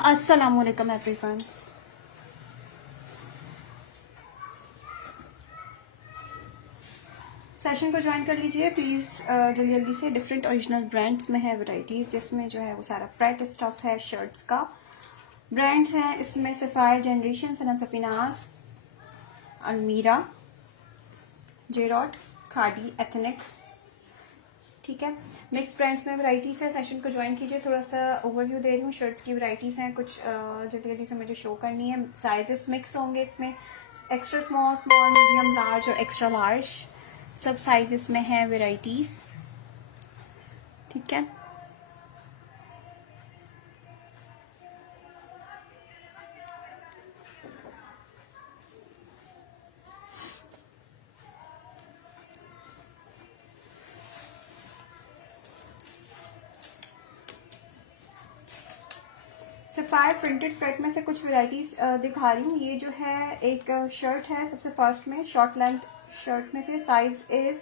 अस्सलामुअलैकुम everyone. Session को join कर लीजिए प्लीज़। जल्दी जल्दी से। डिफरेंट ओरिजिनल ब्रांड्स में है वैरायटीज़, जिसमें जो है वो सारा प्रेट स्टफ है। शर्ट्स का ब्रांड्स हैं इसमें सफ़ायर, जनरेशन, सनत सफिनास, अलमीरा, जेरॉट, खादी, एथनिक। ठीक है, मिक्स ब्रांड्स में वैरायटीज़ है। सेशन को ज्वाइन कीजिए। थोड़ा सा ओवरव्यू दे रही हूँ। शर्ट्स की वैरायटीज़ हैं कुछ, जल्दी जल्दी से मुझे शो करनी है। साइजेस मिक्स होंगे इसमें, extra small, small, medium, large और एक्स्ट्रा लार्ज, सब साइजेस में है वैरायटीज़। ठीक है, सफ़ायर प्रिंटेड प्रेट में से कुछ वैरायटीज दिखा रही हूँ। ये जो है एक शर्ट है सबसे फर्स्ट में, शॉर्ट लेंथ शर्ट में से। Size is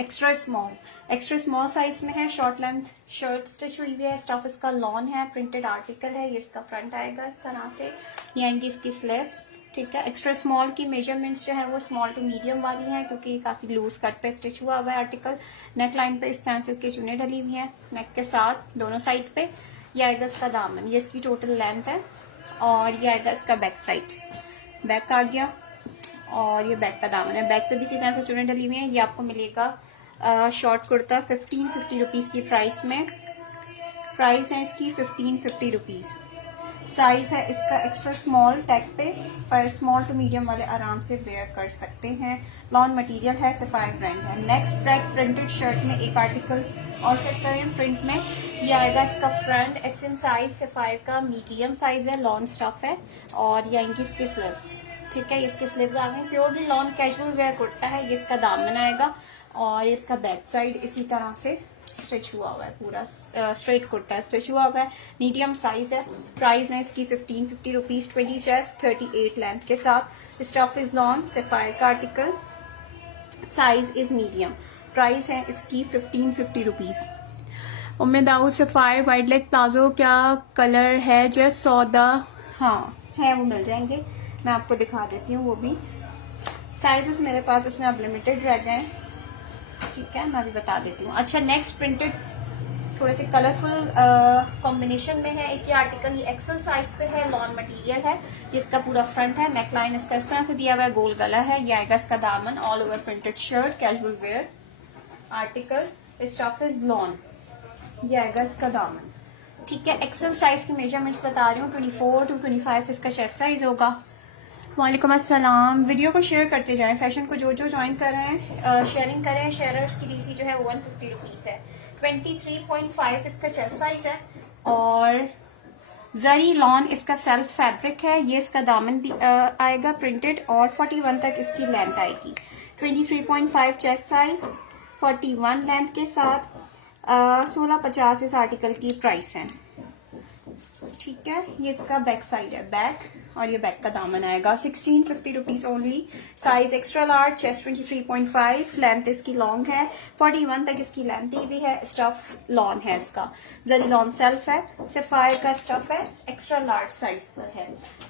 extra small, extra small size में है। शॉर्ट लेंथ शर्ट स्टिच हुई हुई है। स्टफ इसका लॉन है, प्रिंटेड आर्टिकल है। ये इसका फ्रंट आएगा इस तरह से, ये आएंगी इसकी स्लीव्स। ठीक है, एक्स्ट्रा स्मॉल की मेजरमेंट्स जो है वो स्मॉल टू मीडियम वाली हैं, क्योंकि ये काफ़ी लूज कट पे स्टिच हुआ हुआ है आर्टिकल। नेक लाइन पे इस तरह से इसकी चुनें डली हुई हैं, नेक के साथ दोनों साइड पे। ये आएगा इसका दामन, ये इसकी टोटल लेंथ है। और ये आएगा इसका बैक साइड, बैक आ गया। और ये बैक का दामन है, बैक पे भी इसी तरह से चुनें डली हुई हैं। ये आपको मिलेगा शॉर्ट कुर्ता 1550 रुपीज़ की प्राइस में। प्राइस है इसकी 1550 रुपीज़। साइज है इसका एक्स्ट्रा स्मॉल टैग पे, पर स्मॉल टू मीडियम वाले आराम से वेयर कर सकते हैं। लॉन मटेरियल है, सफ़ायर ब्रांड है। नेक्स्ट प्रिंटेड शर्ट में एक आर्टिकल और चेक करें प्रिंट में। ये आएगा इसका front, x in size, sapphire का मीडियम साइज है, लॉन स्टफ है। और ये आएंगी इसकी स्लीव्स। ठीक है, इसके स्लीव्स आ गए। Purely lawn casual wear kurta है। ये इसका दामन आएगा और इसका बैक साइड इसी तरह से स्टिच हुआ हुआ है, पूरा स्ट्रेट कुर्ता स्टिच हुआ हुआ है। मीडियम साइज है। प्राइस है इसकी 1550 रुपीज़। 20 चेस्ट, 38 लेंथ के साथ। स्टफ इज लॉन, सफ़ायर का article, size is medium. Price है इसकी 1550 rupees. Umeed Dawood Sapphire wide leg palazzo क्या कलर है? जस्ट सौदा, हाँ है, वो मिल जाएंगे। मैं आपको दिखा देती हूँ वो भी। साइजेस मेरे पास उसमें अब लिमिटेड रह गए। ठीक है, मैं अभी बता देती हूँ। अच्छा, नेक्स्ट प्रिंटेड थोड़े से कलरफुल कॉम्बिनेशन में है। एक ये आर्टिकल, ये एक्सल साइज पे है, लॉन मटेरियल है। ये इसका पूरा फ्रंट है, नेक लाइन इसका इस तरह से दिया हुआ है, गोल गला है। ये आएगा इसका दामन, all over printed shirt, casual wear article. Stuff is lawn. ये आएगा इसका दामन। ठीक है, एक्सल साइज की मेजरमेंट्स बता रही हूँ। 24 to 25 इसका चेस्ट साइज होगा। वालेकुम अस्सलाम। वीडियो को शेयर करते जाएं। सेशन को जो जो ज्वाइन कर रहे हैं शेयरिंग करें। शेयरर्स की डीसी जो है वो 150 रुपीज़ है। 23.5 इसका चेस्ट साइज है। और जरी लॉन इसका सेल्फ फैब्रिक है। ये इसका दामन भी आएगा प्रिंटेड, और 41 तक इसकी लेंथ आएगी। 23.5 चेस्ट साइज, 41 लेंथ के साथ। 1650 इस आर्टिकल की प्राइस है। ठीक है, ये इसका बैक साइड है, बैक। और ये बैक का दामन आएगा 1650 rupees only. Size extra large, chest 23.5, length इसकी लॉन्ग है, 41 तक इसकी लेंथ दी हुई है। स्टफ लॉन है इसका, जरी लॉन सेल्फ है, सफ़ायर का स्टफ है, एक्स्ट्रा लार्ज साइज पर है।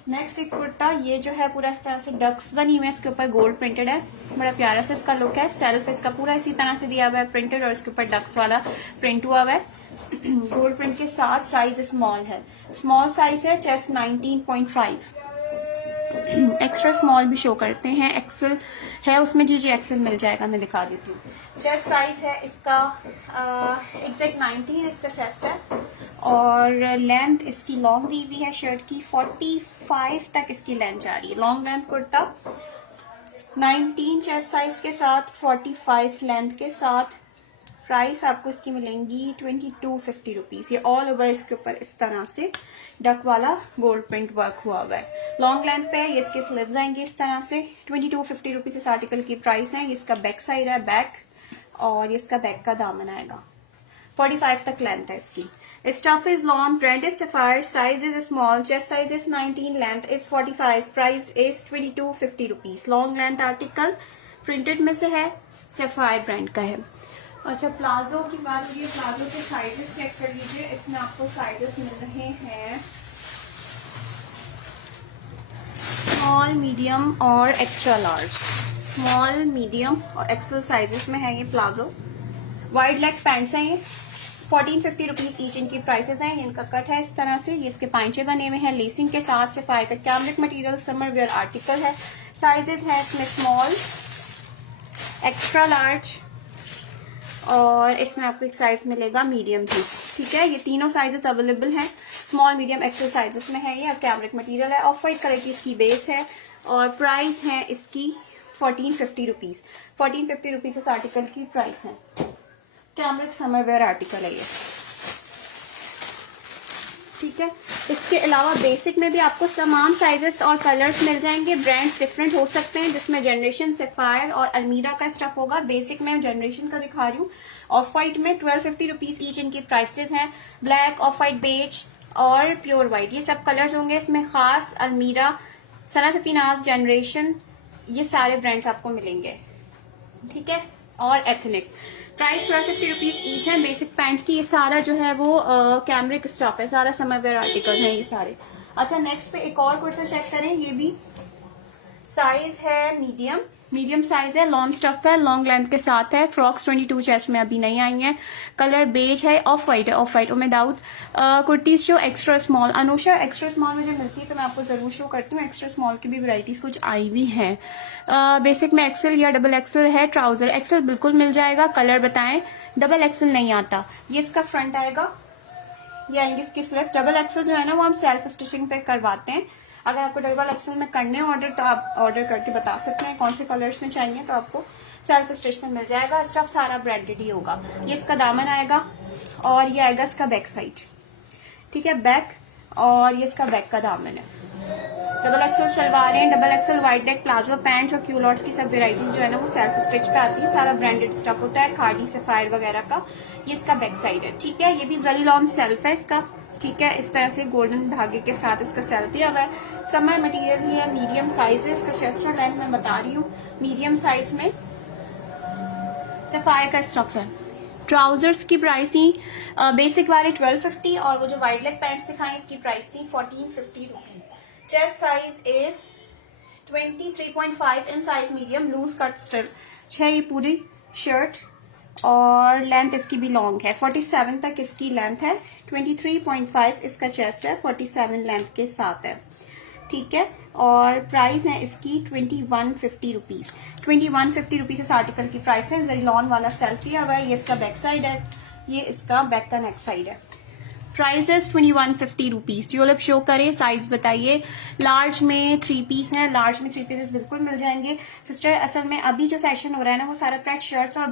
नेक्स्ट एक कुर्ता, ये जो है पूरा इस तरह से डक्स बनी हुई है, इसके ऊपर गोल्ड प्रिंटेड है। बड़ा प्यारा सा इसका लुक है। सेल्फ इसका पूरा इसी तरह से दिया हुआ है प्रिंटेड, और इसके ऊपर डक्स वाला प्रिंट हुआ हुआ है गोल्ड प्रिंट के साथ। साइज स्मॉल है, स्मॉल साइज है। चेस्ट 19.5, एक्स्ट्रा स्मॉल भी शो करते हैं। एक्सेल है उसमें, जी एक्सेल मिल जाएगा, मैं दिखा देती हूँ। चेस्ट साइज है इसका एग्जैक्ट 19 इसका चेस्ट है। और लेंथ इसकी लॉन्ग दी हुई है शर्ट की, 45 तक इसकी लेंथ जा रही है। Long length kurta, 19 chest size के साथ, 45 लेंथ के साथ। प्राइस आपको इसकी मिलेंगी 2250 रुपीज़। ये ऑल ओवर इसके ऊपर इस तरह से डक वाला गोल्ड प्रिंट वर्क हुआ हुआ है। लॉन्ग लेंथ पे ये इसके स्लीव्स आएंगे इस तरह से। 2250 रुपीज़ इस आर्टिकल की प्राइस है। ये इसका बैक साइड है, बैक। और ये इसका बैक का दामन आएगा, 45 तक लेंथ है इसकी। Stuff is lawn, brand is sapphire, size is small, chest size is 19, length is 45, price is 2250 rupees. Long length article printed में से है, सफ़ायर ब्रांड का है। अच्छा, प्लाजो की बात हुई है। प्लाजो के साइजेस चेक कर लीजिए। इसमें आपको साइजेस मिल रहे हैं मीडियम और एक्स्ट्रा लार्ज, स्मॉल, मीडियम और एक्सेल साइजेस में है ये प्लाजो। वाइड लेग पैंट्स हैं ये, 1450 रुपीज ईच इनकी प्राइसेस हैं। इनका कट है इस तरह से, ये इसके पांचे बने हुए हैं लेसिंग के साथ। सफायर का cambric material, summer wear article है। साइजेस है इसमें स्मॉल, एक्स्ट्रा लार्ज और इसमें आपको एक साइज मिलेगा मीडियम भी। ठीक है, ये तीनों साइजेस अवेलेबल हैं, स्मॉल, मीडियम, एक्सेल साइजेस में है ये। कैमरिक मटेरियल है, ऑफ वाइट कलर की इसकी बेस है और प्राइस है इसकी 1450 रुपीज। 1450 रुपीज इस आर्टिकल की प्राइस है। कैमरिक समर वेयर आर्टिकल है ये। ठीक है, इसके अलावा बेसिक में भी आपको तमाम साइजेस और कलर्स मिल जाएंगे। ब्रांड्स डिफरेंट हो सकते हैं, जिसमें जनरेशन, सफायर और अलमीरा का स्टफ होगा। बेसिक में जनरेशन का दिखा रही हूँ। ऑफ वाइट में 1250 रुपीज ईच इनकी प्राइसेस हैं। ब्लैक, ऑफ वाइट, बेज और प्योर वाइट, ये सब कलर्स होंगे इसमें। खास, अलमीरा, सना सफीनाज, जनरेशन, ये सारे ब्रांड्स आपको मिलेंगे। ठीक है, और एथनिक। प्राइस 1250 रुपीज ईच है बेसिक पैंट्स की। ये सारा जो है वो कैमरिक स्टफ है, सारा समर वेयर आर्टिकल है ये सारे। अच्छा, नेक्स्ट पे एक और कुर्ता चेक करें। ये भी साइज है मीडियम, मीडियम साइज है, लॉन्ग स्टफ है, लॉन्ग लेंथ के साथ है। फ्रॉक्स 22 चेस्ट में अभी नहीं आई हैं। कलर बेज है, ऑफ वाइट है, ऑफ वाइट उमेदाउद। कुर्तीज जो extra small, Anusha extra small मुझे मिलती है तो मैं आपको जरूर शो करती हूँ। एक्स्ट्रा स्मॉल की भी वैरायटीज कुछ आई हुई हैं। बेसिक में एक्सेल या डबल एक्सेल है। ट्राउजर एक्सेल बिल्कुल मिल जाएगा। कलर बताएं, डबल एक्सेल नहीं आता। ये इसका फ्रंट आएगा, ये आएंगे इसकी स्लीव्स। डबल एक्सेल जो है ना वो हम सेल्फ स्टिचिंग पे करवाते हैं। अगर आपको डबल एक्सेल में करने ऑर्डर तो आप ऑर्डर करके बता सकते हैं कौन से कलर्स में चाहिए, तो आपको सेल्फ स्टिच में मिल जाएगा। स्टफ सारा ब्रांडेड ही होगा। ये इसका दामन आएगा और ये आएगा इसका बैक साइड। ठीक है, बैक, और ये इसका बैक का दामन है। डबल एक्सेल शलवारें, double XL wide neck palazzo pants और क्यूलॉट्स की सब वेराइटीज जो है ना वो सेल्फ स्टिच पे आती है। सारा ब्रांडेड स्टफ होता है, खादी, सफायर वगैरह का। ये इसका बैक साइड है। ठीक है, ये भी जरी लॉन सेल्फ है इसका। ठीक है, इस तरह से गोल्डन धागे के साथ इसका सेल्फ दिया हुआ है। समर मटेरियल ही है, मीडियम साइज है इसका। चेस्ट और लेंथ मैं बता रही हूँ, मीडियम साइज में सफायर का स्टफ है। ट्राउजर्स की प्राइस थी बेसिक वाले 1250 और वो जो वाइड लेग पैंट्स दिखाई उसकी प्राइस थी 1450 rupees. Chest size is 23.5 in size medium, loose cut still है ये पूरी शर्ट और लेंथ इसकी भी लॉन्ग है। 47 तक इसकी लेंथ है, 23.5 इसका चेस्ट है, 47 लेंथ के साथ है। ठीक है, और प्राइस है इसकी 2150 रुपीज। 2150 रुपीज इस आर्टिकल की प्राइस है। जरीलॉन वाला सेल्फ किया हुआ है। ये इसका बैक साइड है, ये इसका बैक का नेक साइड है। प्राइस है 2150 रुपीज। ट्यूलिप शो करें, साइज बताइए। लार्ज में 3 पीस है, लार्ज में 3 पीसेस बिल्कुल मिल जाएंगे। सिस्टर, असल में अभी जो सेशन हो रहा है ना वो सारा प्रेट शर्ट्स और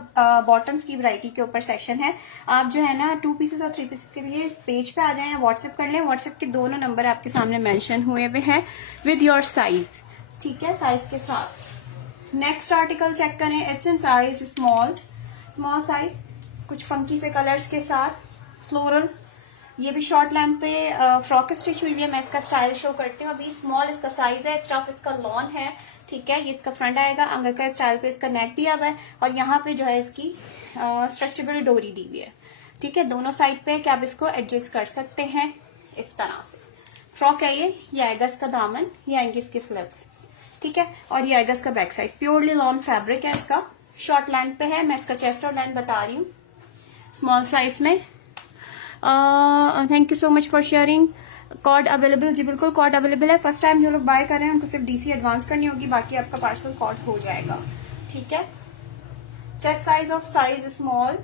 बॉटम्स की वैरायटी के ऊपर सेशन है। आप जो है ना 2 पीसेस और 3 पीसेस के लिए पेज पे आ जाए या व्हाट्सएप कर लें। व्हाट्सएप के दोनों नंबर आपके सामने मेंशन हुए हुए हैं विद योर साइज। ठीक है, साइज के साथ। नेक्स्ट आर्टिकल चेक करें। It's in size small, small size, कुछ फंकी से कलर्स के साथ, फ्लोरल। ये भी शॉर्ट लेंथ पे फ्रॉक स्टिच हुई है। मैं इसका स्टाइल शो करती हूँ अभी। स्मॉल इसका साइज है, स्टफ इसका लॉन है। ठीक है, ये इसका फ्रंट आएगा, अंगर का स्टाइल पे इसका नेक दिया हुआ है और यहाँ पे जो है इसकी स्ट्रेचेबल डोरी दी हुई है। ठीक है, दोनों साइड पे कि आप इसको एडजस्ट कर सकते हैं इस तरह से। फ्रॉक है ये आएगा इसका दामन, ये आएंगे इसकी स्लीव्स। ठीक है, और ये आएगा इसका back side. Purely lawn fabric है इसका, शॉर्ट लेंथ पे है। मैं इसका चेस्ट और लेंथ बता रही हूँ स्मॉल साइज में। Thank you so much for sharing. Co-ord available, जी बिल्कुल कॉर्ड अवेलेबल है। फर्स्ट टाइम जो लोग बाय कर रहे हैं उनको सिर्फ डीसी एडवांस करनी होगी, बाकी आपका पार्सल कॉर्ड हो जाएगा। ठीक है, chest size of size small,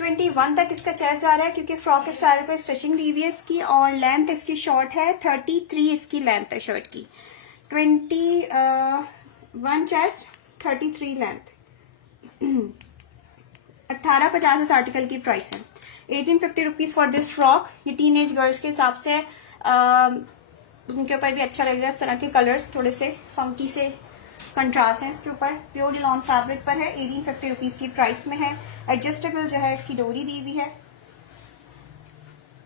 21 तक इसका चेस्ट जा रहा है क्योंकि फ्रॉक स्टाइल पे स्टिचिंग दी हुई है इसकी और लेंथ इसकी शॉर्ट है। 33 इसकी लेंथ है शर्ट की। 21 चेस्ट, 33 लेंथ। 1850 इस आर्टिकल की प्राइस है। 1850 रुपीज फॉर दिस फ्रॉक। ये टीनेज गर्ल्स के हिसाब से उनके ऊपर भी अच्छा लगेगा। इस तरह के कलर्स थोड़े से फंकी से कंट्रास्ट है इसके ऊपर। प्योर लॉन फैब्रिक पर है। 1850 रुपीज की प्राइस में है। एडजस्टेबल जो है इसकी डोरी दी हुई है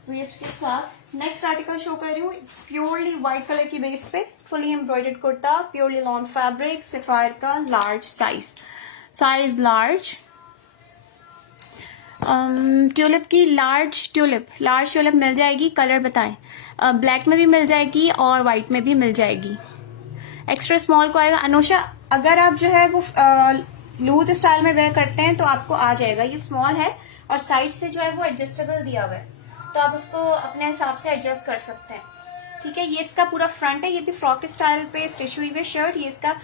वेस्ट के साथ। नेक्स्ट आर्टिकल शो कर रही हूँ प्योरली व्हाइट कलर की बेस पे fully embroidered kurta, purely lawn fabric, Sapphire का, large size, size large. Tulip की लार्ज ट्यूलिप मिल जाएगी। कलर बताएं। ब्लैक में भी मिल जाएगी और वाइट में भी मिल जाएगी। एक्स्ट्रा स्मॉल को आएगा। अनुषा, अगर आप जो है वो लूज स्टाइल में वेयर करते हैं तो आपको आ जाएगा। ये स्मॉल है और साइड से जो है वो एडजस्टेबल दिया हुआ है, तो आप उसको अपने हिसाब से एडजस्ट कर सकते हैं। ठीक है, ये इसका पूरा फ्रंट है। ये भी फ्रॉक स्टाइल पे स्टिच हुई हुई शर्ट। ये इसका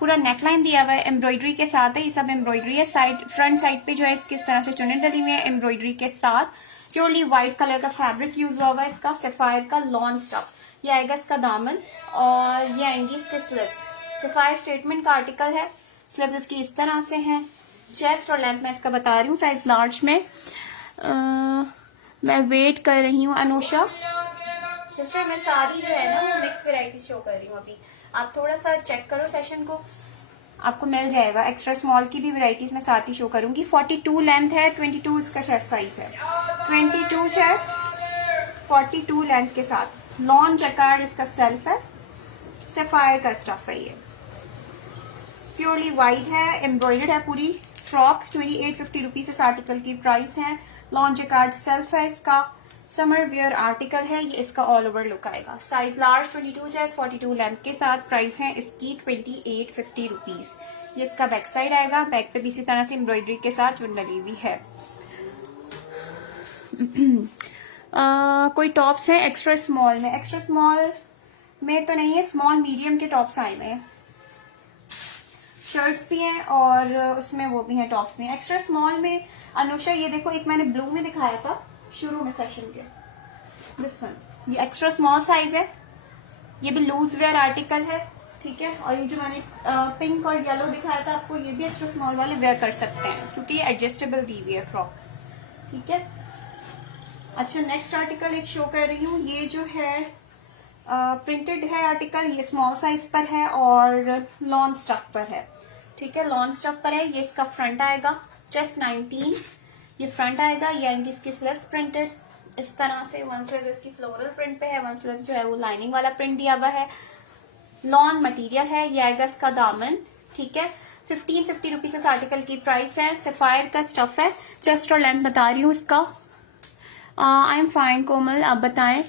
पूरा नेकलाइन दिया हुआ है, एम्ब्रॉयडरी के साथ है। ये सब एम्ब्रॉयडरी है। साइड फ्रंट साइड पे जो है इसकी इस तरह से चुन्नी डली हुई है एम्ब्रॉयडरी के साथ। प्योरली व्हाइट कलर का फैब्रिक यूज हुआ हुआ है इसका, सफायर का लॉन स्टफ। ये आएगा इसका दामन और ये आएंगी इसके स्लीव्स। सफायर स्टेटमेंट का आर्टिकल है। स्लीव्स इसकी इस तरह से हैं। चेस्ट और लेंथ मैं इसका बता रही हूँ साइज लार्ज में। मैं वेट कर रही हूँ अनुषा। सिस्टर मैं सारी जो है ना वो मिक्स वेराइटी शो कर रही हूँ अभी। आप थोड़ा सा चेक करो सेशन को, आपको मिल जाएगा। एक्स्ट्रा स्मॉल की भी वेराइटीज मैं साथ ही शो करूंगी। 42 लेंथ है, 22 इसका चेस्ट साइज है। 22 चेस्ट, 42 लेंथ के साथ। लॉन जैकार्ड इसका सेल्फ है। सफायर का स्टफ है। ये प्योरली वाइट है, एम्ब्रॉयडर्ड है पूरी फ्रॉक। 2850 रुपीज इस आर्टिकल की प्राइस है। लॉन जैकार्ड सेल्फ है इसका। समर वियर आर्टिकल है। ये इसका ऑल ओवर लुक आएगा। साइज लार्ज 22 चेस्ट, 42 लेंथ के साथ। प्राइस है इसकी 2850 रुपीज। ये इसका बैक साइड आएगा। बैक पे भी इसी तरह से एम्ब्रॉयडरी के साथ चुन डली हुई है। कोई टॉप्स है एक्स्ट्रा स्मॉल में? एक्स्ट्रा स्मॉल में तो नहीं है, स्मॉल मीडियम के टॉप्स आए हुए हैं। शर्ट्स भी हैं और उसमें वो भी हैं, टॉप्स भी हैं। एक्स्ट्रा स्मॉल में अनुषा ये देखो, एक मैंने ब्लू में दिखाया था शुरू में सेशन के, दिस वन। ये एक्स्ट्रा स्मॉल साइज है। ये भी लूज वेयर आर्टिकल है। ठीक है, और ये जो मैंने पिंक और येलो दिखाया था आपको, ये भी एक्स्ट्रा स्मॉल वाले वेयर कर सकते हैं क्योंकि ये एडजस्टेबल दी हुई है फ्रॉक। ठीक है, अच्छा नेक्स्ट आर्टिकल एक शो कर रही हूँ। ये जो है प्रिंटेड है आर्टिकल। ये स्मॉल साइज पर है और लॉन स्टफ पर है। ठीक है, लॉन स्टफ पर है। ये इसका फ्रंट आएगा, चेस्ट 19 ये फ्रंट आएगा। ये आएंगी इसकी स्लीव्स प्रिंटेड इस तरह से। वन स्लीव इसकी फ्लोरल प्रिंट पे है, वन स्लीव जो है वो लाइनिंग वाला प्रिंट दिया हुआ है। लॉन मटेरियल है। ये आएगा इसका दामन। ठीक है, 1550 रुपीज इस आर्टिकल की प्राइस है। सफायर का स्टफ है। चेस्ट और लेंथ बता रही हूँ इसका। आई एम फाइन कोमल, आप बताएं।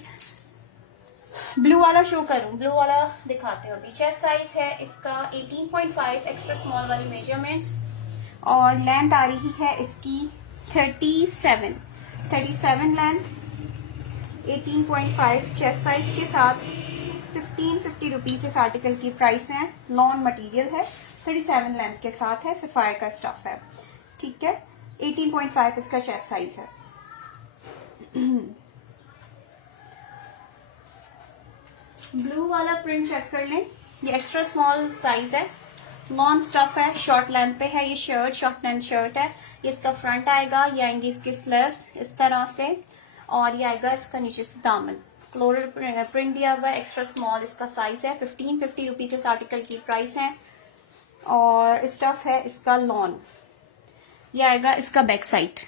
ब्लू वाला शो करूं? ब्लू वाला दिखाते हो अभी। चेस्ट साइज है इसका 18.5 एक्स्ट्रा स्मॉल वाली मेजरमेंट्स और लेंथ आ रही है इसकी 37 लेंथ, 18.5 चेस्ट साइज के साथ। 1550 रुपीज इस आर्टिकल की प्राइस है। लॉन मटेरियल है, 37 लेंथ के साथ है। सफायर का स्टफ है। ठीक है, 18.5 इसका चेस्ट साइज है। ब्लू वाला प्रिंट चेक कर लें। ये एक्स्ट्रा स्मॉल साइज है। लॉन स्टफ है, शॉर्ट लेंथ पे है। ये शर्ट शॉर्ट लेंथ शर्ट है। ये इसका फ्रंट आएगा। ये आएंगे इसके स्लीव्स इस तरह से और ये आएगा इसका नीचे से दामन। फ्लोरल प्रिंट दिया हुआ है। एक्स्ट्रा स्मॉल इसका साइज है। 1550 रुपीज इस आर्टिकल की प्राइस है और स्टफ है इसका लॉन। ये आएगा इसका बैक साइड।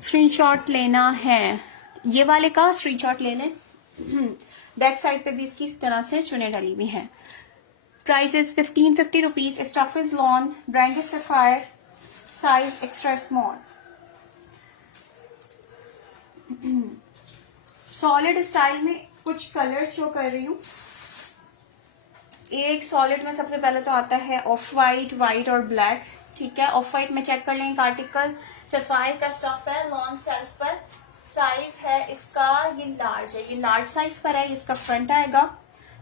स्क्रीनशॉट लेना है ये वाले का, स्क्रीनशॉट ले लें। बैक साइड पे भी इसकी इस तरह से चुने डली हुई है। Price is 1550 rupees. Stuff is lawn, brand is sapphire, size extra small. Solid style में कुछ कलर्स शो कर रही हूँ। एक सॉलिड में सबसे पहले तो आता है ऑफ वाइट, वाइट और ब्लैक। ठीक है, ऑफ वाइट में चेक कर लें। आर्टिकल सफायर का स्टफ है, लॉन सेल्फ पर। साइज है इसका ये लार्ज है, ये लार्ज साइज पर है। इसका फ्रंट आएगा,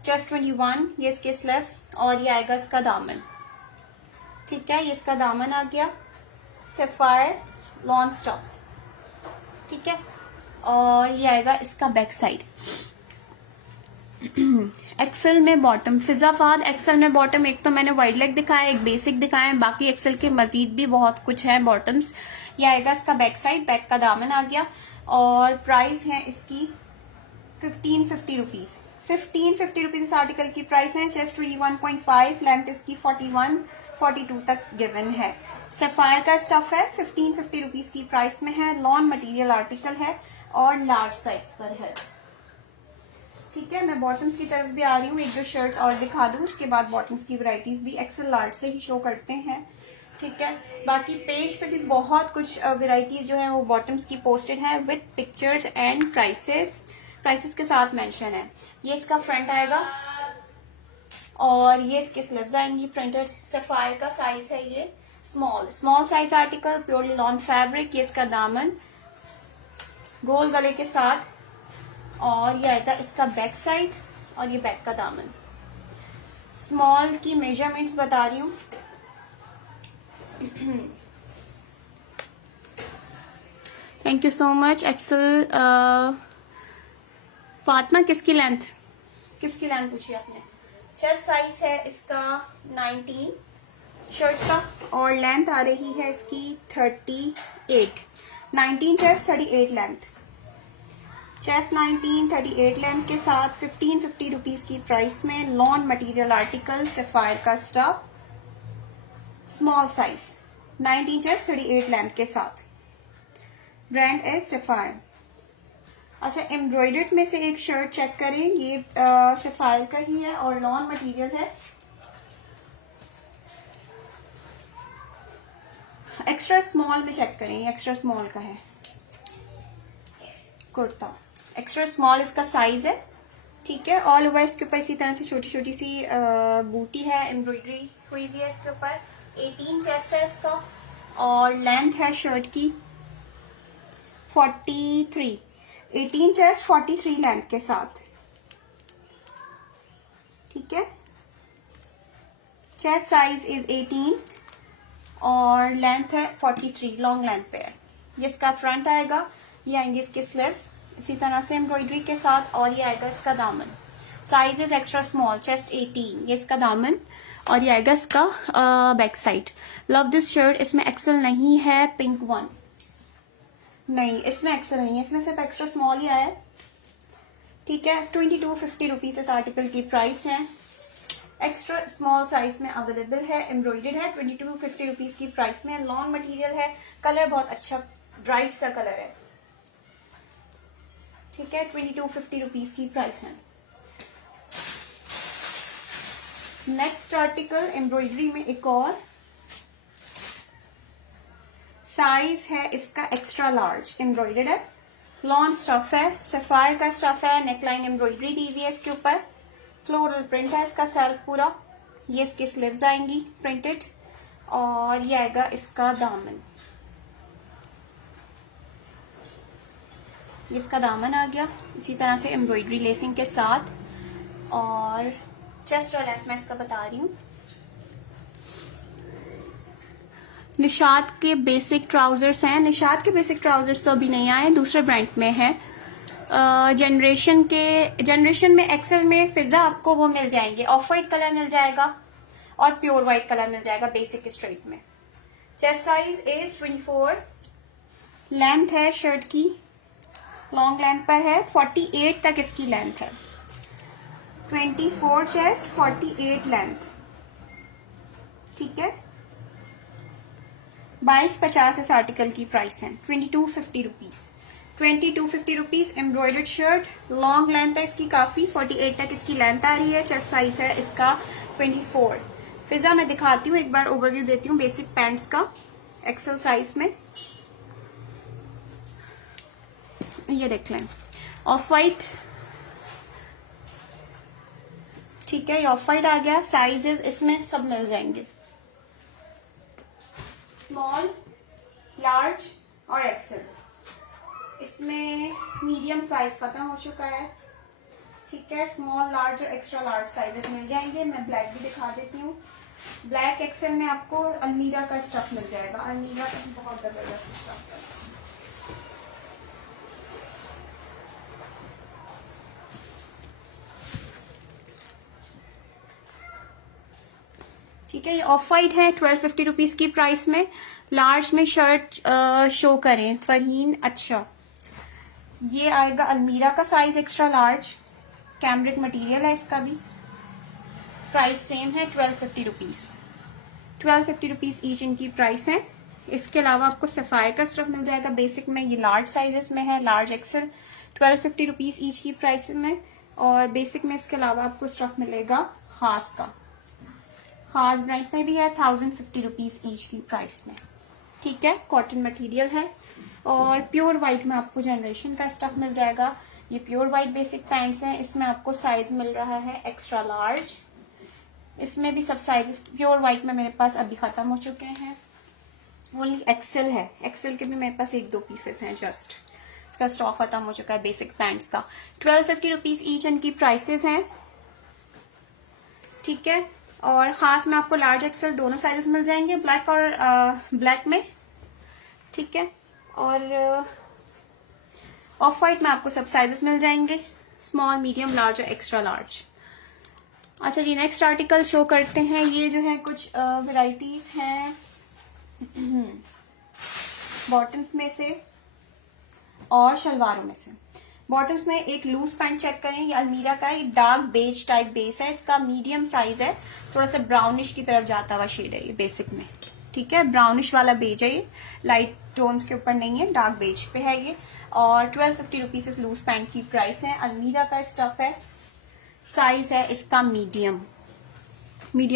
चेस्ट 21, ये इसके स्लीव्स और ये आएगा इसका दामन। ठीक है, ये इसका दामन आ गया। Sapphire lawn stuff. ठीक है, और ये आएगा इसका बैक साइड। एक्सेल में बॉटम, फिजाफाद एक्सेल में बॉटम। एक तो मैंने वाइड लेग दिखाया, एक बेसिक दिखाया, बाकी एक्सेल के मजीद भी बहुत कुछ है बॉटम्स। ये आएगा इसका बैक साइड, बैक का दामन आ गया और प्राइस है इसकी 1550 रुपीज। 1550 रुपीज इस आर्टिकल की प्राइस है। चेस्ट 21.5, लेंथ इसकी 41, 42 तक गिवन है। सफायर का स्टफ है, 1550 रुपीज की प्राइस में है। लॉन मटेरियल आर्टिकल है और लार्ज साइज पर है। ठीक है, मैं बॉटम्स की तरफ भी आ रही हूँ। एक दो शर्ट्स और दिखा दूँ, उसके बाद बॉटम्स की वैरायटीज भी एक्सेल लार्ज से ही शो करते हैं। ठीक है। बाकी पेज पे भी बहुत कुछ वेराइटीज जो है वो बॉटम्स की पोस्टेड है विद पिक्चर्स एंड प्राइसेस के साथ मेंशन है। ये इसका फ्रंट आएगा और ये इसके स्लीव्स आएंगी प्रिंटेड। सफायर का साइज है ये small size article, purely lawn fabric. ये इसका दामन गोल गले के साथ और ये आएगा इसका बैक साइड और ये बैक का दामन। स्मॉल की मेजरमेंट्स बता रही हूँ। थैंक यू सो मच एक्सेल। फातिमा किसकी लेंथ पूछी आपने? चेस्ट साइज है इसका 19 शर्ट का और लेंथ आ रही है इसकी 38। 19 चेस्ट 38 लेंथ। चेस्ट 19 38 लेंथ के साथ 1550 रुपीज की प्राइस में लॉन मटेरियल आर्टिकल सफायर का stuff small size 19 chest 38 length के साथ। ब्रांड है सफायर। अच्छा, एम्ब्रॉयडर्ड में से एक शर्ट चेक करें, ये सफायर का ही है और लॉन मटेरियल है। एक्स्ट्रा स्मॉल में चेक करें, ये एक्स्ट्रा स्मॉल का है कुर्ता। एक्स्ट्रा स्मॉल इसका साइज है, ठीक है। ऑल ओवर इसके ऊपर इसी तरह से छोटी छोटी सी बूटी है, एम्ब्रॉयडरी हुई हुई है इसके ऊपर। 18 चेस्ट है इसका और लेंथ है शर्ट की 43। 18 चेस्ट 43 लेंथ के साथ, ठीक है। चेस्ट साइज इज 18 और लेंथ है 43, लॉन्ग लेंथ पे है। ये इसका फ्रंट आएगा, ये आएंगे इसके स्लीव्स इसी तरह से एम्ब्रॉयडरी के साथ और ये आएगा इसका दामन। Size is extra small, chest 18। ये इसका दामन और ये आएगा इसका back side. Love this shirt. इसमें एक्सेल नहीं है, पिंक वन नहीं, इसमें एक्सेल नहीं है, इसमें सिर्फ एक्स्ट्रा स्मॉल ही आया है, ठीक है। 2250 रुपीज इस आर्टिकल की प्राइस है। एक्स्ट्रा स्मॉल साइज में अवेलेबल है, एम्ब्रॉयडर्ड है। 2250 रुपीज की प्राइस में लॉन मटेरियल है। कलर बहुत अच्छा ब्राइट सा कलर है, ठीक है। 2250 रुपीज की प्राइस है। नेक्स्ट आर्टिकल एम्ब्रॉयडरी में एक और साइज है इसका एक्स्ट्रा लार्ज, एम्ब्रॉयडर्ड है, लॉन स्टफ है, सफायर का स्टफ है। नेकलाइन एम्ब्रॉयडरी दी हुई है इसके ऊपर, फ्लोरल प्रिंट है इसका सेल्फ पूरा। ये इसकी स्लीव्स आएंगी प्रिंटेड और ये आएगा इसका दामन। ये इसका दामन आ गया इसी तरह से एम्ब्रॉयडरी लेसिंग के साथ। और चेस्ट और लेंथ मैं इसका बता रही हूँ। निशात के बेसिक ट्राउजर्स हैं। निशात के बेसिक ट्राउजर्स तो अभी नहीं आए, दूसरे ब्रांड में है। जनरेशन में एक्सेल में फिजा आपको वो मिल जाएंगे, ऑफ वाइट कलर मिल जाएगा और प्योर वाइट कलर मिल जाएगा बेसिक स्ट्रेट में। Chest size is 24। लेंथ है शर्ट की लॉन्ग लेंथ पर है, 48 तक इसकी लेंथ है। 24 चेस्ट 48 लेंथ, ठीक है। 2250 इस आर्टिकल की प्राइस है। 2250 rupees. 2250 rupees embroidered shirt, long length है इसकी काफी, 48 तक इसकी लेंथ आ रही है। चेस्ट साइज है इसका 24। फिजा मैं दिखाती हूँ, एक बार ओवरव्यू देती हूँ बेसिक पैंट्स का एक्सेल साइज में। ये देख लें, ऑफ वाइट, ठीक है। ये ऑफ वाइट आ गया। साइजेस इसमें सब मिल जाएंगे, स्मॉल, लार्ज और एक्सेल। इसमें मीडियम साइज खत्म हो चुका है, ठीक है। स्मॉल, लार्ज और एक्स्ट्रा लार्ज साइजेस मिल जाएंगे। मैं ब्लैक भी दिखा देती हूँ। ब्लैक एक्सेल में आपको अलमीरा का स्टफ मिल जाएगा। अलमीरा का बहुत जबरदस्त स्टफ है। ठीक है, ये ऑफ वाइट है 1250 रुपीज की प्राइस में। लार्ज में शर्ट शो करें फरहीन। अच्छा, ये आएगा अलमीरा का size extra large, cambric material है इसका भी। प्राइस सेम है 1250 रुपीज। 1250 रुपीज ईच इनकी प्राइस है। इसके अलावा आपको सफायर का स्टफ मिल जाएगा बेसिक में, ये लार्ज साइजेस में है, लार्ज एक्सेल। 1250 रुपीज ईच की प्राइस में। और बेसिक में इसके अलावा आपको स्टफ मिलेगा खास का। खास ब्रांड में भी है, 1050 रुपीज़ ईच की प्राइस में। ठीक है, कॉटन मटेरियल है और प्योर वाइट में आपको जनरेशन का स्टफ मिल जाएगा। ये प्योर वाइट बेसिक पैंट्स हैं, इसमें आपको साइज मिल रहा है एक्स्ट्रा लार्ज। इसमें भी सब साइज प्योर वाइट में मेरे पास अभी खत्म हो चुके हैं, ओनली एक्सेल है। एक्सेल के भी मेरे पास 1-2 पीसेस हैं जस्ट, इसका स्टॉक खत्म हो चुका है बेसिक पैंट्स का। 1250 रुपीज़ ईच इनकी प्राइसेस हैं। ठीक है, और ख़ास में आपको लार्ज एक्सेल दोनों साइजेस मिल जाएंगे, ब्लैक और ब्लैक में। ठीक है, और ऑफ वाइट में आपको सब साइजेस मिल जाएंगे, स्मॉल, मीडियम, लार्ज और एक्स्ट्रा लार्ज। अच्छा जी, नेक्स्ट आर्टिकल शो करते हैं। ये जो है कुछ वैरायटीज हैं बॉटम्स में से और शलवारों में से। बॉटम्स में एक लूज पैंट चेक करें, ये अलमीरा का है, डार्क बेज टाइप बेस है, इसका मीडियम साइज है, थोड़ा सा ब्राउनिश की तरफ जाता हुआ शेड है ये बेसिक में। ठीक है, ब्राउनिश वाला बेज है ये, लाइट टोन्स के ऊपर नहीं है, डार्क बेज पे है ये। और 1250 रुपीज इस लूज पैंट की प्राइस है। अलमीरा का स्टफ है, साइज है इसका मीडियम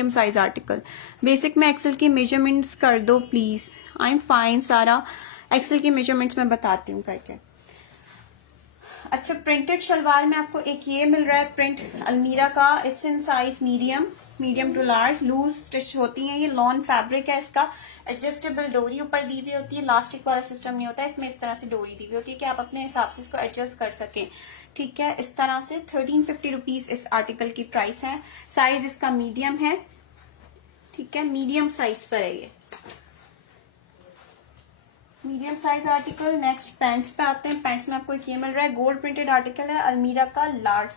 साइज आर्टिकल। बेसिक में एक्सेल की मेजरमेंट्स कर दो प्लीज। आई एम फाइन सारा, एक्सेल की मेजरमेंट्स मैं बताती हूँ करके। अच्छा, प्रिंटेड शलवार में आपको एक ये मिल रहा है प्रिंट अलमीरा का, it's in size medium to large, loose stitch होती है ये, लॉन फैब्रिक है इसका, एडजस्टेबल डोरी ऊपर दी हुई होती है, इलास्टिक वाला सिस्टम नहीं होता है इसमें, इस तरह से डोरी दी हुई होती है कि आप अपने हिसाब से इसको एडजस्ट कर सकें। ठीक है, इस तरह से 1350 रुपीज इस आर्टिकल की प्राइस है। साइज इसका मीडियम है। ठीक है, मीडियम साइज पर है ये, medium size article. Next pants पे आते हैं। पैंट्स में आपको एक ये मिल रहा है, गोल्ड प्रिंटेड आर्टिकल है, अलमीरा का, लार्ज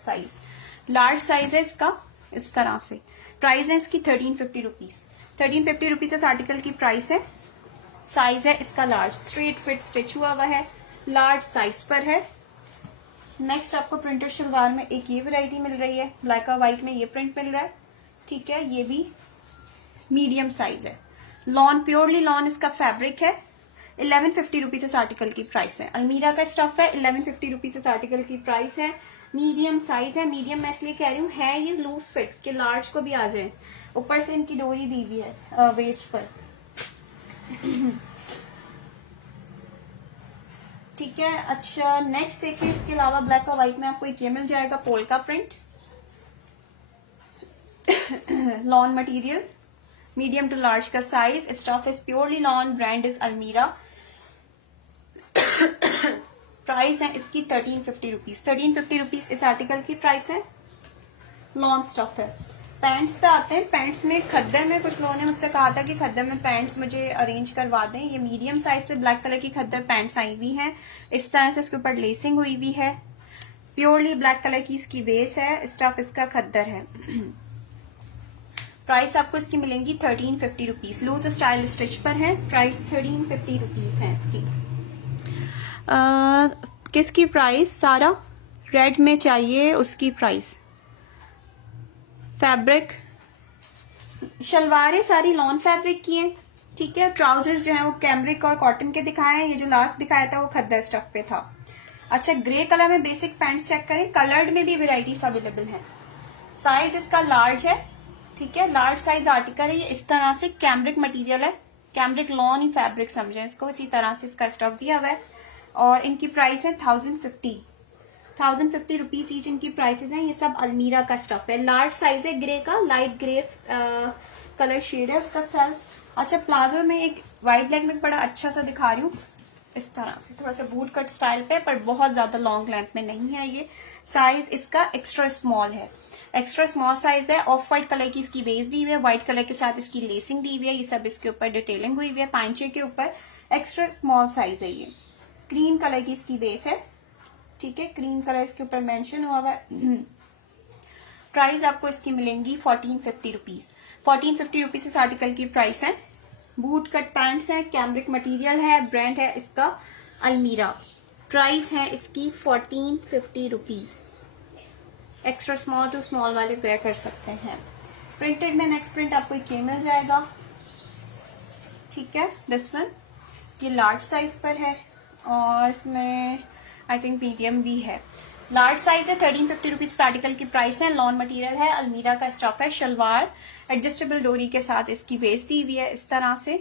साइज है इसका, इस तरह से। प्राइस है इसकी 1350 रुपीज। 1350 रुपीज इस आर्टिकल की प्राइस है। साइज है इसका लार्ज, स्ट्रेट फिट स्टिच हुआ हुआ है, लार्ज साइज पर है। नेक्स्ट आपको प्रिंटेड शलवार में एक ये वैरायटी मिल रही है, ब्लैक और व्हाइट में ये प्रिंट मिल रहा है। ठीक है, ये भी मीडियम साइज है, लॉन, प्योरली लॉन इसका फैब्रिक है। 1150 रुपीज इस आर्टिकल की प्राइस है। अलमीरा का स्टफ है, 1150 रुपीज इस आर्टिकल की प्राइस है। मीडियम साइज है, मीडियम मैं इसलिए कह रही हूँ, है ये लूज फिट कि लार्ज को भी आ जाए। ऊपर से इनकी डोरी दी हुई है वेस्ट पर। ठीक है, अच्छा नेक्स्ट देखिए, इसके अलावा ब्लैक और व्हाइट में आपको एक ये मिल जाएगा, polka print, lawn material, medium to large का size, stuff is purely lawn, brand is Almirah. Price है इसकी 1350 रुपीज। 1350 रुपीज इस आर्टिकल की प्राइस है, लॉन स्टफ है। पैंट्स पे आते हैं। पैंट्स में खद्दर में कुछ लोगों ने मुझसे कहा था कि खद्दर में पैंट्स मुझे अरेंज करवा दें। ये मीडियम साइज पे ब्लैक कलर की खद्दर पैंट्स आई हुई हैं, इस तरह से इसके ऊपर लेसिंग हुई हुई है, प्योरली ब्लैक कलर की इसकी बेस है, स्टफ इसका खद्दर है। प्राइस आपको इसकी मिलेंगी 1350 रुपीज। लूज स्टाइल स्टिच पर है, प्राइस 1350 रुपीज है इसकी। किसकी प्राइस? सारा रेड में चाहिए, उसकी प्राइस। फैब्रिक शलवारें सारी लॉन फैब्रिक की हैं। ठीक है, ट्राउजर्स जो है वो कैमरिक और कॉटन के दिखाए हैं। ये जो लास्ट दिखाया था वो खद्दर स्टफ पे था। अच्छा, ग्रे कलर में बेसिक पैंट्स चेक करें, कलर्ड में भी वेराइटीज अवेलेबल है। साइज इसका लार्ज है। ठीक है, लार्ज साइज आर्टिकल है ये, इस तरह से कैमरिक मटेरियल है, कैमरिक लॉन ही फैब्रिक समझें इसको, इसी तरह से इसका स्टफ दिया हुआ है। और इनकी प्राइस है 1050 रुपीज ईच इनकी प्राइसेस हैं। ये सब अलमीरा का स्टफ है, लार्ज साइज है, ग्रे का, लाइट ग्रे कलर शेड है उसका सेल्फ। अच्छा, प्लाजो में एक वाइट लेग में बड़ा अच्छा सा दिखा रही हूँ, इस तरह से थोड़ा सा बूट कट स्टाइल पे, पर बहुत ज्यादा लॉन्ग लेंथ में नहीं है ये। साइज इसका एक्स्ट्रा स्मॉल है, एक्स्ट्रा स्मॉल साइज है। ऑफ व्हाइट कलर की इसकी बेस दी हुई है, व्हाइट कलर के साथ इसकी लेसिंग दी हुई है, ये सब इसके ऊपर डिटेलिंग हुई हुई है पांचे के ऊपर। एक्स्ट्रा स्मॉल साइज है ये, क्रीम कलर की इसकी बेस है। ठीक है, क्रीम कलर इसके ऊपर मेंशन हुआ है। प्राइस आपको इसकी मिलेंगी 1450 रुपीज। 1450 रुपीज इस आर्टिकल की प्राइस है। बूट कट पैंट्स है, कैमरिक मटेरियल है, ब्रांड है इसका अलमीरा। प्राइस है इसकी 1450 rupees. Extra small to small वाले वेयर कर सकते हैं। प्रिंटेड में नेक्स्ट प्रिंट आपको एक ये मिल जाएगा। ठीक है, दिस वन ये लार्ज साइज पर है और इसमें आई थिंक मीडियम भी है। लार्ज साइज है, 1350 रुपीज आर्टिकल की प्राइस है। लॉन मटेरियल है, अलमीरा का स्टफ है, शलवार एडजस्टेबल डोरी के साथ इसकी वेस्ट दी हुई है इस तरह से।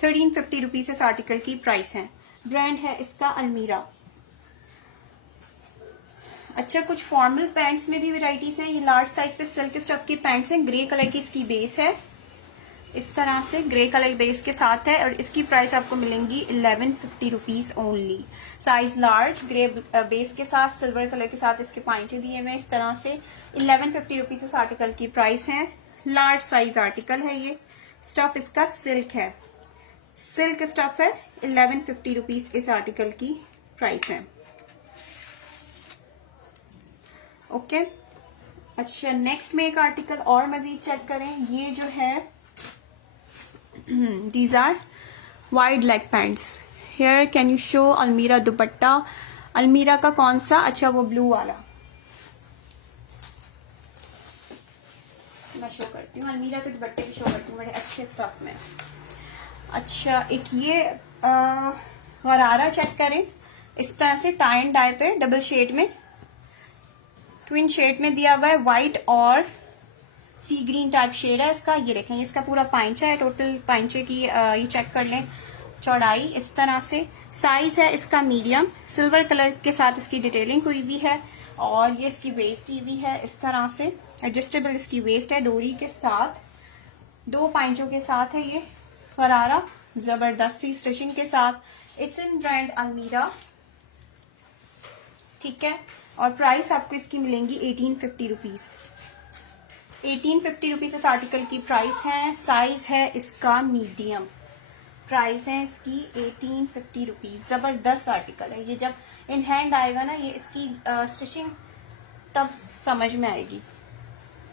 1350 रुपीज इस आर्टिकल की प्राइस है। ब्रांड है इसका अलमीरा। अच्छा, कुछ फॉर्मल पैंट्स में भी वेराइटीज हैं। ये लार्ज साइज पे सिल्क स्टफ की पैंट्स हैं, ग्रे कलर की इसकी बेस है, इस तरह से ग्रे कलर बेस के साथ है और इसकी प्राइस आपको मिलेंगी 1150 rupees only. Size large, grey base के साथ सिल्वर कलर के साथ इसके पाइंचे दिए हुए इस तरह से। 1150 रुपीज इस आर्टिकल की प्राइस है। लार्ज साइज आर्टिकल है ये। स्टफ इसका सिल्क है, सिल्क स्टफ है। 1150 रुपीज इस आर्टिकल की प्राइस है। ओके अच्छा, नेक्स्ट में एक आर्टिकल और मजीद चेक करें। ये जो है these are wide leg pants. Here can you show अलमीरा दुपट्टा? अलमीरा का कौन सा? अच्छा, वो ब्लू वाला मैं शो करती हूँ। अलमीरा के दुपट्टे भी शो करती हूँ बड़े अच्छे स्टफ में। अच्छा, एक ये गरारा चेक करें, इस तरह से टाई एंड डाई पे डबल शेड में, ट्विन शेड में दिया हुआ है। व्हाइट और सी ग्रीन टाइप शेड है इसका। ये देखें, इसका पूरा पाइंचा है। टोटल पाइंचे की ये चेक कर लें चौड़ाई इस तरह से। साइज है इसका मीडियम, सिल्वर कलर के साथ इसकी डिटेलिंग हुई हुई है और ये इसकी वेस्ट दी हुई है इस तरह से। एडजस्टेबल इसकी वेस्ट है, डोरी के साथ, 2 पाइंचों के साथ है ये फरारा, जबरदस्त सी स्टिचिंग के साथ। इट्स इन ब्रांड अलमीरा, ठीक है। और प्राइस आपको इसकी मिलेंगी 1850 रुपीज। 1850 रुपीज इस आर्टिकल की प्राइस है। साइज है इसका मीडियम, प्राइस है इसकी 1850 रुपीज। जबरदस्त आर्टिकल है ये। जब इन हैंड आएगा ना ये, इसकी स्टिचिंग तब समझ में आएगी।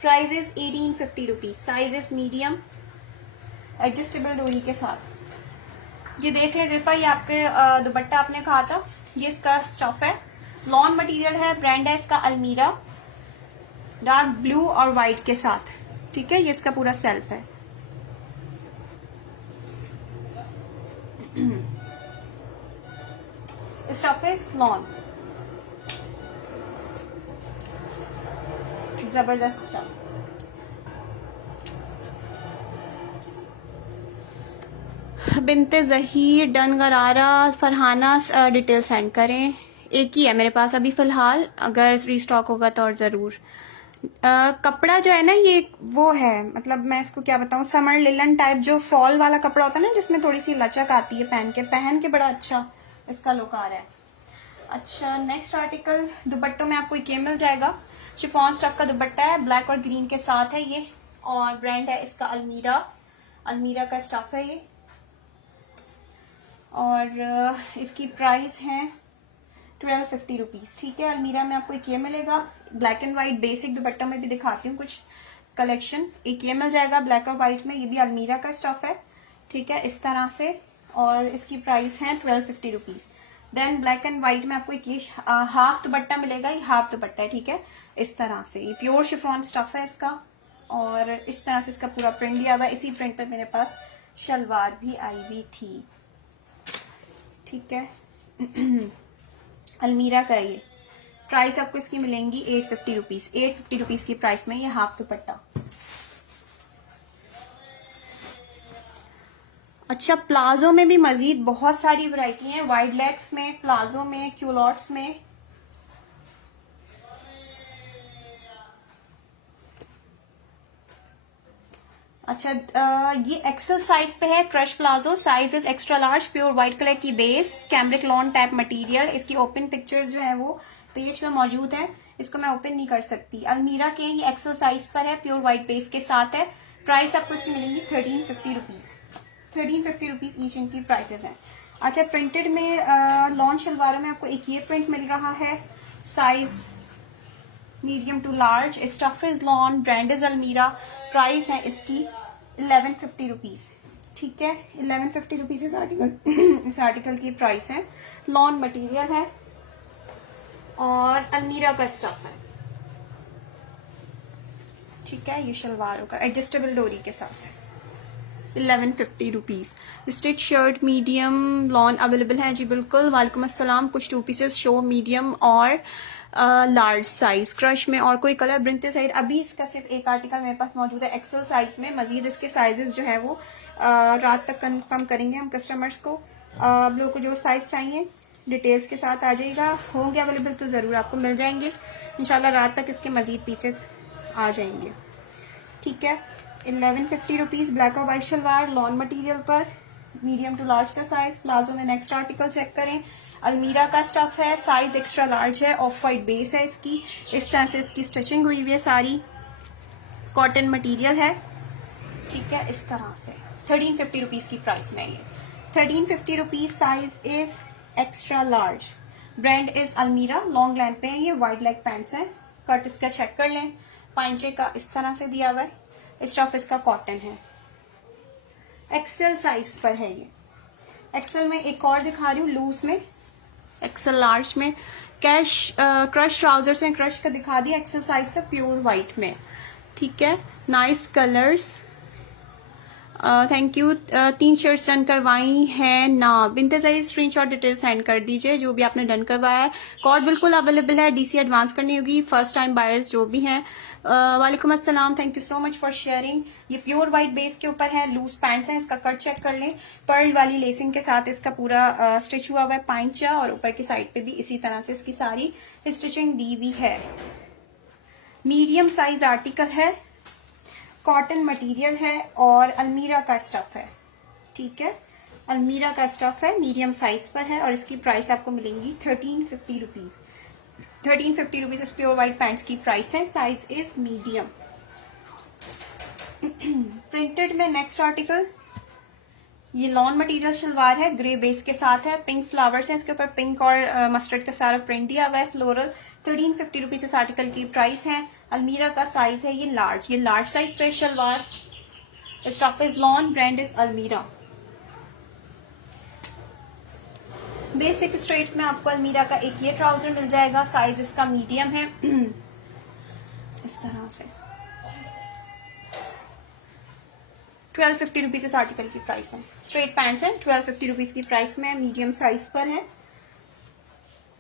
Price is 1850 rupees. Size is medium, adjustable डोरी के साथ। ये देख ले ज़िफ़ा, ये आपके दुपट्टा आपने कहा था, ये इसका स्टफ है। लॉन मटेरियल है, ब्रांड है इसका अलमीरा, डार्क ब्लू और व्हाइट के साथ, ठीक है। ये इसका पूरा सेल्फ है। स्टफ है लॉन, जबरदस्त स्टफ। बिनते जहीर डन गरारा फरहाना डिटेल सेंड करें। एक ही है मेरे पास अभी फिलहाल, अगर रीस्टॉक होगा तो और ज़रूर। कपड़ा जो है ना ये वो है, मतलब मैं इसको क्या बताऊं, समर लिलन टाइप जो फॉल वाला कपड़ा होता है ना, जिसमें थोड़ी सी लचक आती है, पहन के बड़ा अच्छा इसका लुक आ रहा है। अच्छा, नेक्स्ट आर्टिकल दुपट्टों में आपको ये मिल जाएगा। शिफॉन स्टफ का दुपट्टा है, ब्लैक और ग्रीन के साथ है ये, और ब्रांड है इसका अलमीरा। अलमीरा का स्टफ है ये, और इसकी प्राइस है 1250 रुपीज, ठीक है। अलमीरा में आपको एक ये मिलेगा। ब्लैक एंड व्हाइट बेसिक दुपट्टों में भी दिखाती हूँ कुछ कलेक्शन। एक ये मिल जाएगा ब्लैक और व्हाइट में, ये भी अलमीरा का स्टफ है, ठीक है, इस तरह से, और इसकी प्राइस है 1250 rupees. Then black and white में आपको एक ये हाफ दुपट्टा मिलेगा, ये हाफ दुपट्टा है, ठीक है, इस तरह से। ये प्योर शिफॉन स्टफ है इसका, और इस तरह से इसका पूरा प्रिंट दिया हुआ है। इसी प्रिंट पे मेरे पास शलवार भी आई हुई थी, ठीक है। अलमीरा का ये प्राइस आपको इसकी मिलेंगी 850 रुपीज। 850 रुपीज की प्राइस में ये हाफ दुपट्टा। अच्छा, प्लाजो में भी मजीद बहुत सारी वैरायटी हैं, वाइड लेग्स में, प्लाजो में, क्यूलॉट्स में। अच्छा, ये एक्सेल साइज पे है, crush palazzo, size is extra large, pure white colour की base, cambric lawn type material. इसकी ओपन पिक्चर जो है वो पेज पे मौजूद है, इसको मैं ओपन नहीं कर सकती। अलमीरा के ये एक्सेल साइज पर है, प्योर व्हाइट बेस के साथ है। प्राइस आपको इसकी मिलेंगी 1350 रुपीज। 1350 रुपीज ईच इनकी प्राइसेस हैं। अच्छा, प्रिंटेड में लॉन शलवारों में आपको एक ये प्रिंट मिल रहा है, size medium to large, stuff is lawn, brand is Almirah. Price है इसकी 1150 रुपीज, ठीक है। 1150 रुपीज इस आर्टिकल की प्राइस है। लॉन मटेरियल है और अलमीरा का स्टफ है, ठीक है। ये शलवारों का एडजस्टेबल डोरी के साथ है। 1150 rupees. Stitch shirt medium lawn available है जी, बिल्कुल। वालेकुम अस्सलाम। कुछ 2 पीसेस शो मीडियम और लार्ज साइज क्रश में, और कोई कलर ब्रिंटे साइड। अभी इसका सिर्फ एक आर्टिकल मेरे पास मौजूद है एक्सेल साइज में। मजीद इसके साइजेस जो है वो रात तक कंफर्म करेंगे हम कस्टमर्स को। आप लोगों को जो साइज चाहिए डिटेल्स के साथ आ जाइएगा, होंगे अवेलेबल तो ज़रूर आपको मिल जाएंगे इंशाल्लाह। रात तक इसके मजीद पीसेस आ जाएंगे, ठीक है। 1150 रुपीज़ ब्लैक और वाइट शलवार लॉन मटेरियल पर, मीडियम टू लार्ज का साइज। प्लाजो में नेक्स्ट आर्टिकल चेक करें, अलमीरा का स्टफ है, साइज एक्स्ट्रा लार्ज है, ऑफ वाइट बेस है इसकी, इस तरह से इसकी स्टिचिंग हुई हुई है सारी, कॉटन मटेरियल है, ठीक है। इस तरह से 1350 रुपीज़ की प्राइस में ये 1350 rupees. Size is extra large, brand is अलमीरा, लॉन्ग लेंथ पे है ये, वाइड लेग पैंट्स हैं। कट इसका चेक कर लें, पांचे का इस तरह से दिया हुआ है, स्टफ इसका कॉटन है, एक्सेल साइज पर है ये। एक्सेल में एक और दिखा रही हूँ लूज में, एक्सेल लार्ज में। कैश क्रश ट्राउजर्स हैं, क्रश का दिखा दिया, एक्सेल साइज से प्योर वाइट में, ठीक है। Nice colours, thank you. 3 shirts done करवाई हैं ना, बिनते ज़ाहिर स्क्रीनशॉट डिटेल सेंड कर दीजिए जो भी आपने डन करवाया है। कोड बिल्कुल अवेलेबल है, डीसी एडवांस करनी होगी फर्स्ट टाइम बायर्स जो भी हैं। वालेकुम अस्सलाम, thank you so much for sharing. ये प्योर वाइट बेस के ऊपर है, लूज पैंट्स हैं, इसका कट चेक कर लें। पर्ल वाली लेसिंग के साथ इसका पूरा स्टिच हुआ हुआ है पांचा, और ऊपर की साइड पे भी इसी तरह से इसकी सारी स्टिचिंग दी हुई है। मीडियम साइज आर्टिकल है, कॉटन मटेरियल है और अलमीरा का स्टफ है, ठीक है। अलमीरा का स्टफ है, मीडियम साइज पर है और इसकी प्राइस आपको मिलेंगी 1350 रुपीज़। 1350 रुपीज़ इस प्योर वाइट पैंट्स की प्राइस है, साइज इज मीडियम। प्रिंटेड में नेक्स्ट आर्टिकल, ये लॉन मटेरियल शलवार है, ग्रे बेस के साथ है, पिंक फ्लावर्स हैं इसके ऊपर, पिंक और मस्टर्ड का सारा प्रिंट दिया हुआ है, फ्लोरल। 1350 रुपीज़ इस आर्टिकल की प्राइस है। अलमीरा का साइज है ये लार्ज, ये लार्ज साइज पे shalwar, stuff is lawn, brand is Almirah. Basic straight में आपको अलमीरा का एक ये ट्राउजर मिल जाएगा, साइज इसका मीडियम है इस तरह से। 1250 रुपीज़ इस आर्टिकल की प्राइस है। स्ट्रेट पैंट्स है, 1250 रुपीज़ की प्राइस में, मीडियम साइज पर है।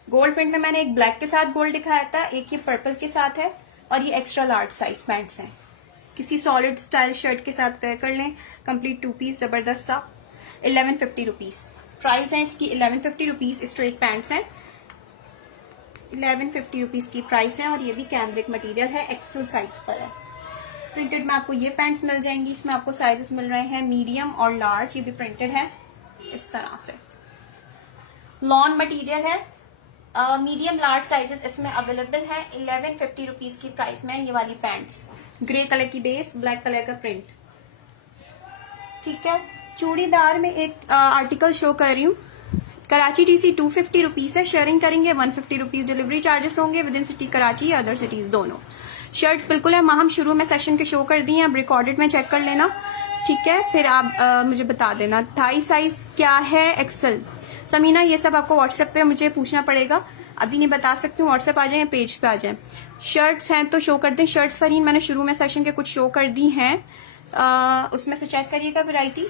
गोल्ड प्रिंट में मैंने एक ब्लैक के साथ गोल्ड दिखाया था, एक ये पर्पल के साथ है, और ये एक्स्ट्रा लार्ज साइज पैंट्स हैं। किसी सॉलिड स्टाइल शर्ट के साथ वेयर कर लें, कंप्लीट 2 पीस जबरदस्त सा। 1150 रुपीज़ प्राइस है इसकी, 1150 रुपीज़। स्ट्रेट पैंट्स हैं, 1150 रुपीज़ की प्राइस है, और ये भी कैमरिक मटेरियल है, एक्सेल साइज पर है। प्रिंटेड में आपको ये पैंट्स मिल जाएंगी, इसमें आपको साइजेस मिल रहे हैं मीडियम और लार्ज, ये भी प्रिंटेड है इस तरह से। लॉन मटेरियल है, मीडियम लार्ज साइजेस इसमें अवेलेबल है। 1150 रुपीज़ की प्राइस में ये वाली पैंट्स, ग्रे कलर की बेस, ब्लैक कलर का प्रिंट, ठीक है। चूड़ीदार में एक आर्टिकल शो कर रही हूँ, कराची डीसी 250 रुपीज़ है, शेयरिंग करेंगे 150 रुपीज़, डिलीवरी चार्जेस होंगे विद इन सिटी कराची या अदर सिटीज दोनों। शर्ट्स बिल्कुल है, हम शुरू में सेशन के शो कर दिए, आप रिकॉर्डेड में चेक कर लेना, ठीक है। फिर आप मुझे बता देना थाई साइज क्या है, एक्सेल। समीना ये सब आपको व्हाट्सएप पे मुझे पूछना पड़ेगा, अभी नहीं बता सकती हूँ, व्हाट्सएप आ जाए, पेज पे आ जाए। शर्ट्स हैं तो शो कर दें, शर्ट्स फरीन मैंने शुरू में सेशन के कुछ शो कर दी हैं, उसमें से चेक करिएगा वैरायटी,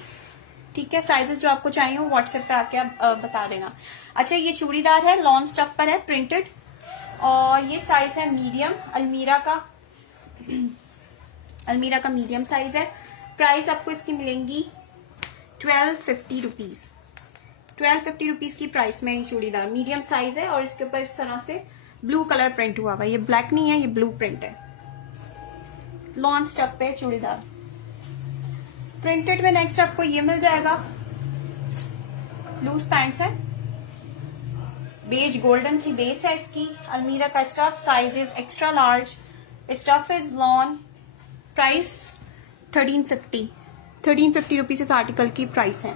ठीक है। साइजेस जो आपको चाहिए हो व्हाट्सएप पे आके आप बता देना। अच्छा, ये चूड़ीदार है, लॉन स्टफ पर है, प्रिंटेड, और ये साइज है मीडियम, अलमीरा का मीडियम साइज है। प्राइस आपको इसकी मिलेंगी 1250 रुपीज़। 1250 रुपीज़ की प्राइस में ये चूड़ीदार मीडियम साइज है, और इसके ऊपर इस तरह से ब्लू कलर प्रिंट हुआ हुआ है, ये ब्लैक नहीं है, ये ब्लू प्रिंट है, लॉन स्टफ पे चूड़ीदार। प्रिंटेड में नेक्स्ट आपको ये मिल जाएगा, लूज पैंट्स है, बेज गोल्डन सी बेस है इसकी, अलमीरा का stuff, size is extra large, stuff is lawn, price 1350 rupees इस आर्टिकल की प्राइस है।